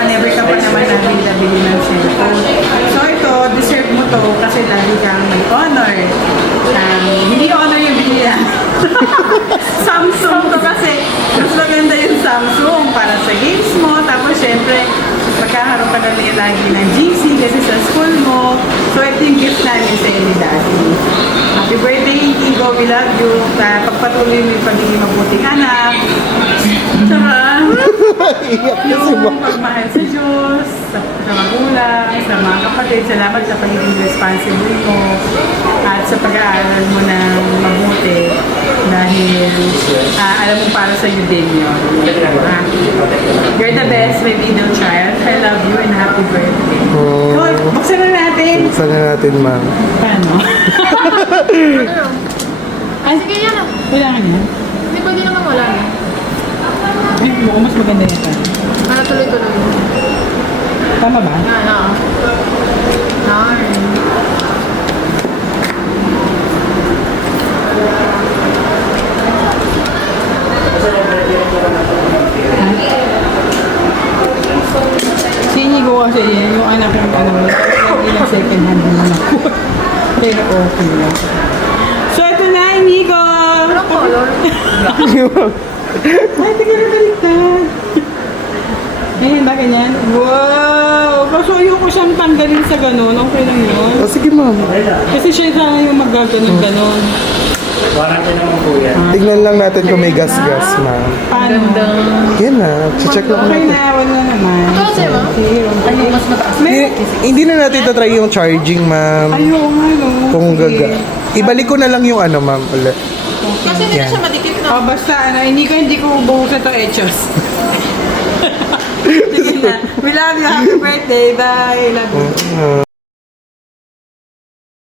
Tsaka never ka pa naman nabili ng cellphone. So ito, deserve mo to kasi lagi kang may honor. Hindi honor yung binila. Samsung to kasi mas maganda yung Samsung para sa games mo. Tapos syempre, magkakaroon ka na lagi ng GC kasi sa school mo. So ito yung gift namin sa ni Daddy. Happy birthday, Igo. We love you. Pagpatuloy mo yung pagiging mabuting anak. Tsaka, yung pagmahal sa Diyos, sa magulang, sa mga kapatid. Salamat sa pagiging responsible mo at sa pag-aaral mo ng mabuti dahil alam mo para sa iyo din yun. You're the best, my middle child. I love you and happy birthday. So, buksan na natin. Buksan na natin, ma'am. Paano? Ay, sige yan ah. Kailangan yan? Hindi pwede naman wala na. Ay, mukhang mas maganda yan. Para tuloy-tuloy. Tama ba? Yan ah. Darn. Sinigo kasi yan, yung anak ng lagi ng second hand naman ako. Pero okay lang. So, ito na, Inigo! Anong color? Ay, tingnan na baliktad. Ayan ba, ganyan? Wow! Kaso ayoko siyang tanggalin sa ganun. Okay lang yun. Oh, sige, ma'am. Kasi siya sana yung magaganon-ganon. Warranty naman po yan. Tignan lang natin kung may gas-gas, ma'am. Paano? Yan na. Check lang Okay natin. na, wala naman. Ito kasi, ma'am. Sige, Ano mas mataas? Hindi na natin tatry yung charging, ma'am. Ayoko nga, no? Kung Sige. gaga. Ibalik ko na lang yung ano, ma'am, ulit. Kasi hindi na Yan. siya madikit na. Oh, basta, hindi ko ubuhusan to echos. Sige na. We love you. Happy birthday. Bye. Love you.